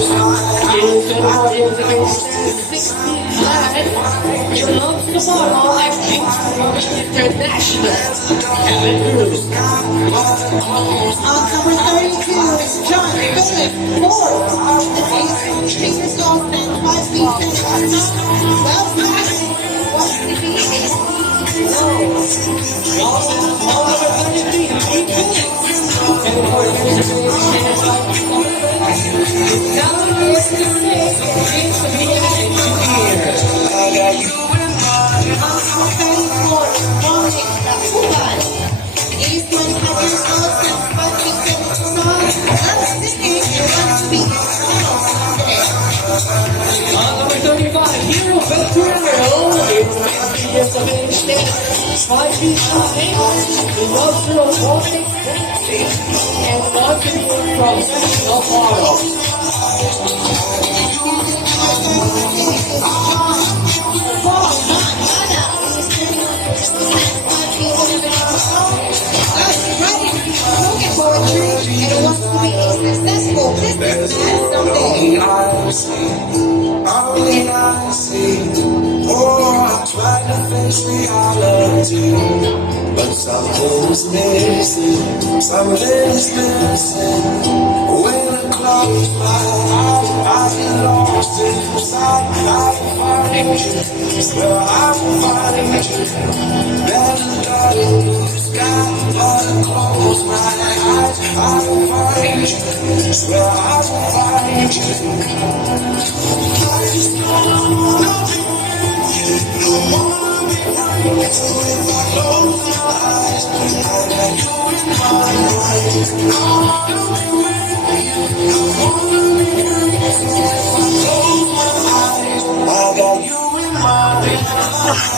Is the organization 69? You love tomorrow and international. Kevin Cruz. Number 32 is John Philip Forbes. The Ace Chasers Dolphins 5 feet 10 well passed. What's the Ace? All over 33, 3 minutes. And the organization stands like now is the same. It's the beginning of the year. I got you in mind. Number 34 is Dominic Rapugan. The Ace man had his own since 5 feet 10 loves singing and wants to be in finals today. Number 35, Hero Venturero. It's the biggest of any state. 5 feet 9. He loves to avoid dancing and wants to be a professional model. Spoken poetry and wants to be a successful businessman someday. Only I see. Oh, I try to face reality, but something's missing. Something's missing. When I close my eyes, I get lost inside. I find you. Swear I will find you. There's a dark blue sky, but I close my eyes. I will find you. Swear I will find you. I just don't wanna be with you. I wanna be free. So if I close my eyes, I got you in my mind. I wanna be with you. I wanna be free. So if I close my eyes, I got you in my mind.